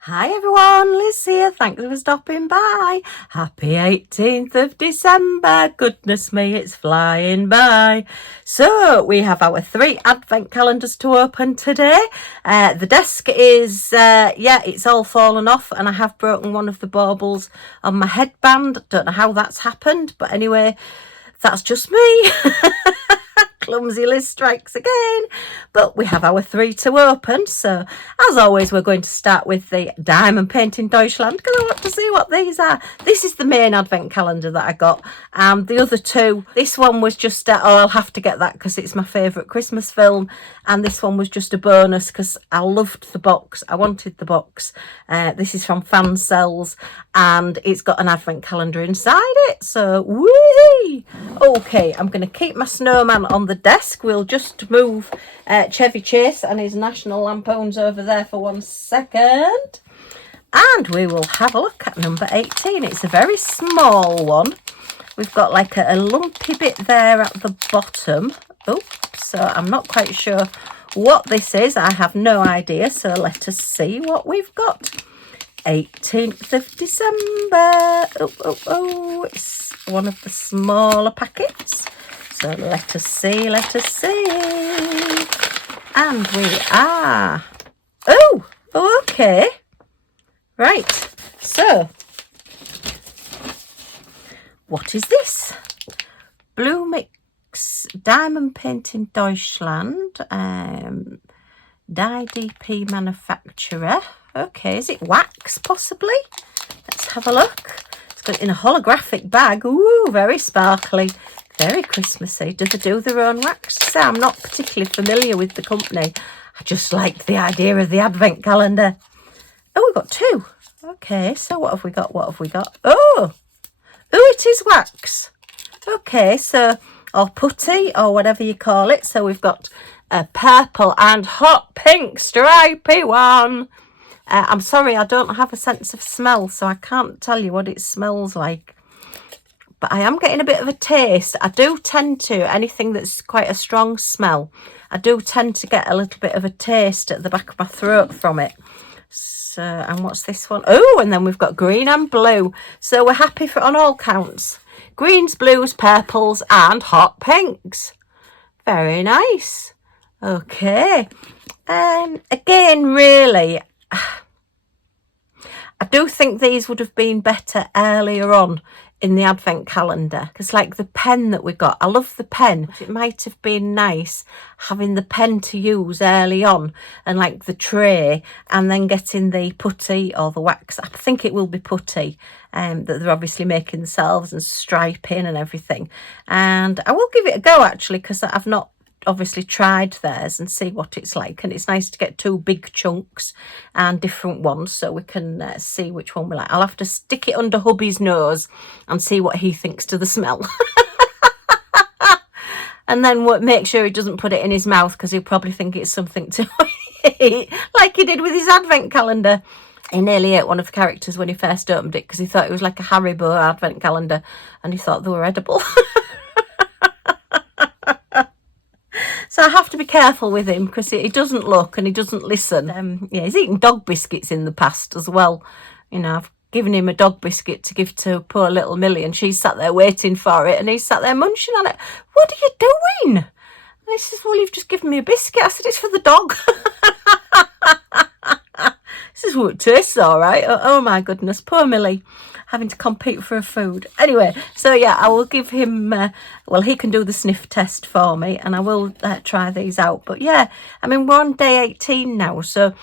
Hi everyone, Liz here. Thanks for stopping by. Happy 18th of December. Goodness me, it's flying by. So we have our 3 advent calendars to open today. The desk is, it's all fallen off and I have broken one of the baubles on my headband. Don't know how that's happened, but anyway, that's just me. Clumsy Liz strikes again, but we have our 3 to open. So as always, we're going to start with the Diamond Painting Deutschland because I want to see what these are. This is the main advent calendar that I got, and the other 2, this one was just I'll have to get that because it's my favourite Christmas film, and this one was just a bonus because I loved the box. I wanted the box. This is from Fan Cells and it's got an advent calendar inside it, so whee! Okay, I'm going to keep my snowman on the desk. We'll just move Chevy Chase and his national lampoons over there for 1 second, and we will have a look at number 18. It's a very small one. We've got like a lumpy bit there at the bottom. Oh, so I'm not quite sure what this is. I have no idea, so let us see what we've got. 18th of December. Oh, it's one of the smaller packets. So let us see. And we are, oh, okay. Right, so, what is this? Blue Mix Diamond Painting Deutschland, DP manufacturer. Okay, is it wax possibly? Let's have a look. It's got it in a holographic bag. Ooh, very sparkly, very Christmassy. Do they do their own wax? So I'm not particularly familiar with the company. I just liked the idea of the advent calendar. Oh, we've got 2. Okay, so what have we got? Oh, it is wax. Okay, so, or putty, or whatever you call it. So we've got a purple and hot pink stripy one. I'm sorry, I don't have a sense of smell, so I can't tell you what it smells like. But I am getting a bit of a taste. I do tend to, anything that's quite a strong smell, I do tend to get a little bit of a taste at the back of my throat from it. So, and what's this one? Oh, and then we've got green and blue. So we're happy for on all counts. Greens, blues, purples, and hot pinks. Very nice. Okay. Again, really, I do think these would have been better earlier on in the advent calendar, because like the pen that we got, I love the pen, but it might have been nice having the pen to use early on, and like the tray, and then getting the putty or the wax. I think it will be putty that they're obviously making themselves, and striping and everything. And I will give it a go actually, because I've not obviously tried theirs, and see what it's like. And it's nice to get 2 big chunks and different ones, so we can see which one we like. I'll have to stick it under hubby's nose and see what he thinks to the smell. And then make sure he doesn't put it in his mouth, because he'll probably think it's something to eat, like he did with his advent calendar. He nearly ate one of the characters when he first opened it, because he thought it was like a Haribo advent calendar, and he thought they were edible. So I have to be careful with him, because he doesn't look and he doesn't listen. He's eaten dog biscuits in the past as well. You know, I've given him a dog biscuit to give to poor little Millie, and she's sat there waiting for it, and he's sat there munching on it. What are you doing? And he says, well, you've just given me a biscuit. I said, it's for the dog. This is what it tastes all right. Oh my goodness, poor Millie, having to compete for her food. Anyway, so yeah, I will give him, well, he can do the sniff test for me, and I will try these out. But yeah, I mean, we're on day 18 now, so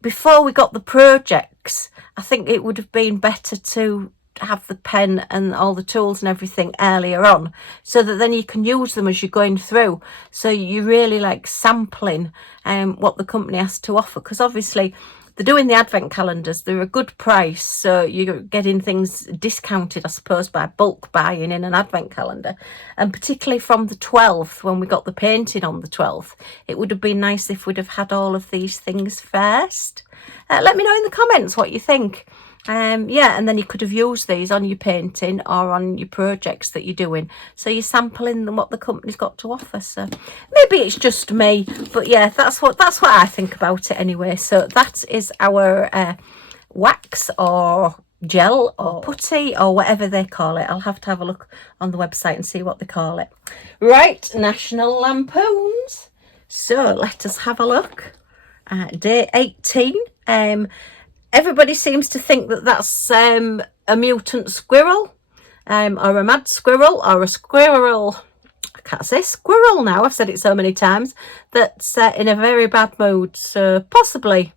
before we got the projects, I think it would have been better to have the pen and all the tools and everything earlier on, so that then you can use them as you're going through. So you really like sampling what the company has to offer, because obviously they're doing the advent calendars. They're a good price, so you're getting things discounted, I suppose, by bulk buying in an advent calendar. And particularly from the 12th, when we got the painting on the 12th, it would have been nice if we'd have had all of these things first. Let me know in the comments what you think. Yeah, and then you could have used these on your painting or on your projects that you're doing. So you're sampling them what the company's got to offer. So maybe it's just me, but yeah, that's what I think about it anyway. So that is our wax or gel or putty or whatever they call it. I'll have to have a look on the website and see what they call it. Right, National Lampoons. So let us have a look. Day 18. Everybody seems to think that that's a mutant squirrel, or a mad squirrel, or a squirrel. I can't say squirrel now. I've said it so many times. That's in a very bad mood. So possibly.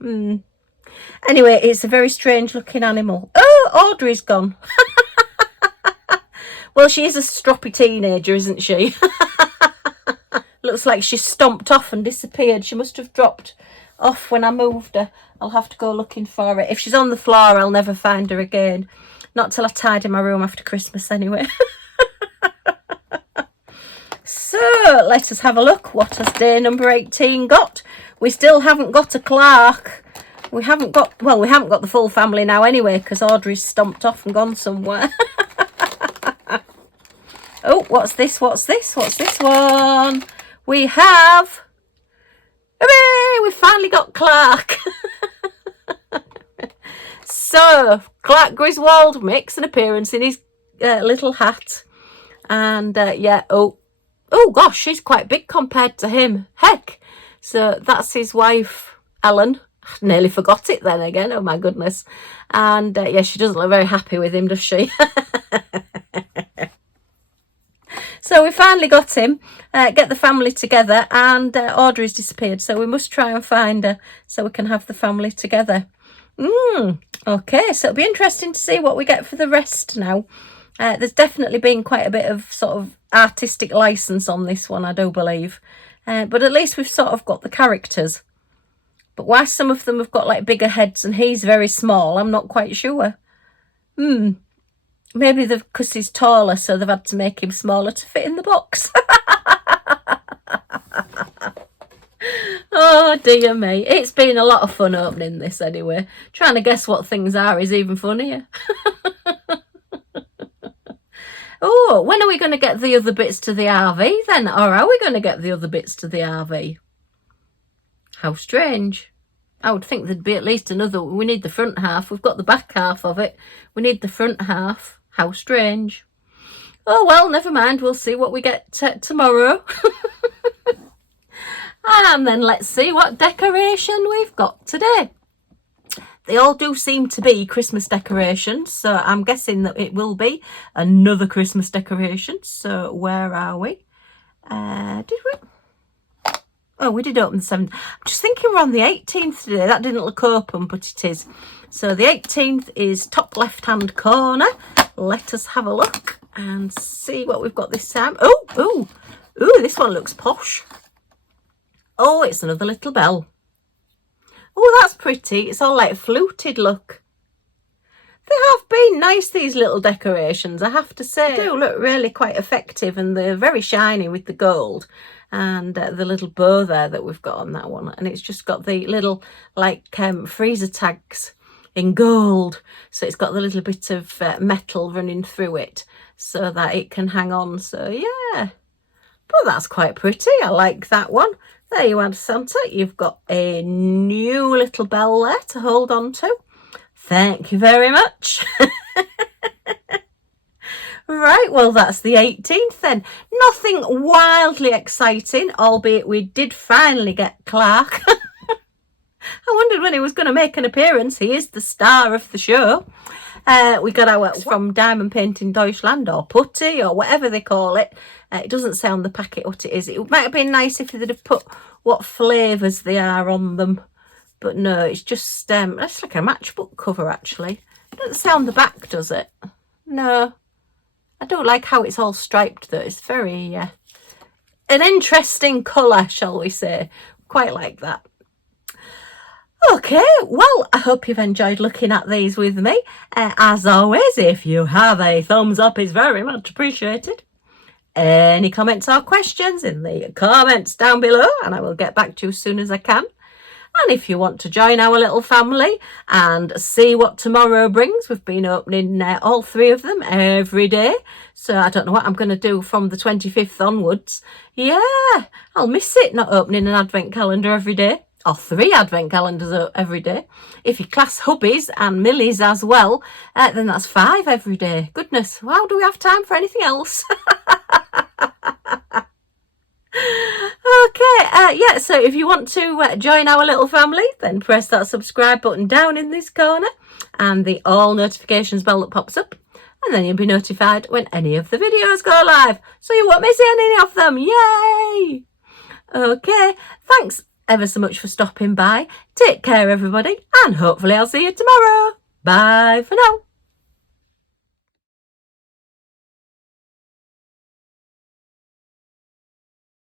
Anyway, it's a very strange looking animal. Oh, Audrey's gone. Well, she is a stroppy teenager, isn't she? Looks like she stomped off and disappeared. She must have dropped off when I moved her. I'll have to go looking for it. If she's on the floor, I'll never find her again. Not till I tidy my room after Christmas anyway. So let us have a look. What has day number 18 got? We still haven't got a Clark. We haven't got the full family now anyway, because Audrey's stomped off and gone somewhere. Oh, what's this? What's this one? We have... Hooray! We finally got Clark. So, Clark Griswold makes an appearance in his little hat. And, yeah, oh gosh, she's quite big compared to him. Heck. So, that's his wife, Ellen. I nearly forgot it then again. Oh, my goodness. And, yeah, she doesn't look very happy with him, does she? So we finally got him, get the family together, and Audrey's disappeared. So we must try and find her so we can have the family together. Okay, so it'll be interesting to see what we get for the rest now. There's definitely been quite a bit of sort of artistic license on this one, I do believe. But at least we've sort of got the characters. But why some of them have got like bigger heads and he's very small, I'm not quite sure. Maybe because he's taller, so they've had to make him smaller to fit in the box. Oh, dear me. It's been a lot of fun opening this anyway. Trying to guess what things are is even funnier. Oh, when are we going to get the other bits to the RV then? Or are we going to get the other bits to the RV? How strange. I would think there'd be at least another. We need the front half. We've got the back half of it. We need the front half. How strange. Oh, well, never mind. We'll see what we get tomorrow. And then let's see what decoration we've got today. They all do seem to be Christmas decorations, so I'm guessing that it will be another Christmas decoration. So where are we? Did we? Oh, we did open the 7th. I'm just thinking we're on the 18th today. That didn't look open, but it is. So the 18th is top left-hand corner. Let us have a look and see what we've got this time. Oh, this one looks posh. Oh, it's another little bell. Oh, that's pretty. It's all like fluted look. They have been nice, these little decorations, I have to say. They do look really quite effective and they're very shiny with the gold. And the little bow there that we've got on that one. And it's just got the little like freezer tags in gold. So it's got the little bit of metal running through it so that it can hang on. So yeah, but that's quite pretty. I like that one. There you are, Santa. You've got a new little bell there to hold on to. Thank you very much. Right, well, that's the 18th then. Nothing wildly exciting, albeit we did finally get Clark. I wondered when he was going to make an appearance. He is the star of the show. We got our from Diamond Painting Deutschland, or putty, or whatever they call it. It doesn't say on the packet what it is. It might have been nice if they'd have put what flavours they are on them. But no, it's just, it's like a matchbook cover, actually. It doesn't say on the back, does it? No. I don't like how it's all striped, though. It's very, an interesting colour, shall we say. Quite like that. Okay, well, I hope you've enjoyed looking at these with me. As always, if you have, a thumbs up is very much appreciated. Any comments or questions in the comments down below, and I will get back to you as soon as I can. And if you want to join our little family and see what tomorrow brings, we've been opening all 3 of them every day. So I don't know what I'm going to do from the 25th onwards. Yeah, I'll miss it not opening an advent calendar every day. Or 3 advent calendars every day. If you class hubbies and millies as well, then that's 5 every day. Goodness, how do we have time for anything else? Okay, yeah, so if you want to join our little family, then press that subscribe button down in this corner and the all notifications bell that pops up, and then you'll be notified when any of the videos go live, so you won't miss any of them. Yay! Okay, thanks ever so much for stopping by. Take care, everybody, and hopefully I'll see you tomorrow. Bye for now.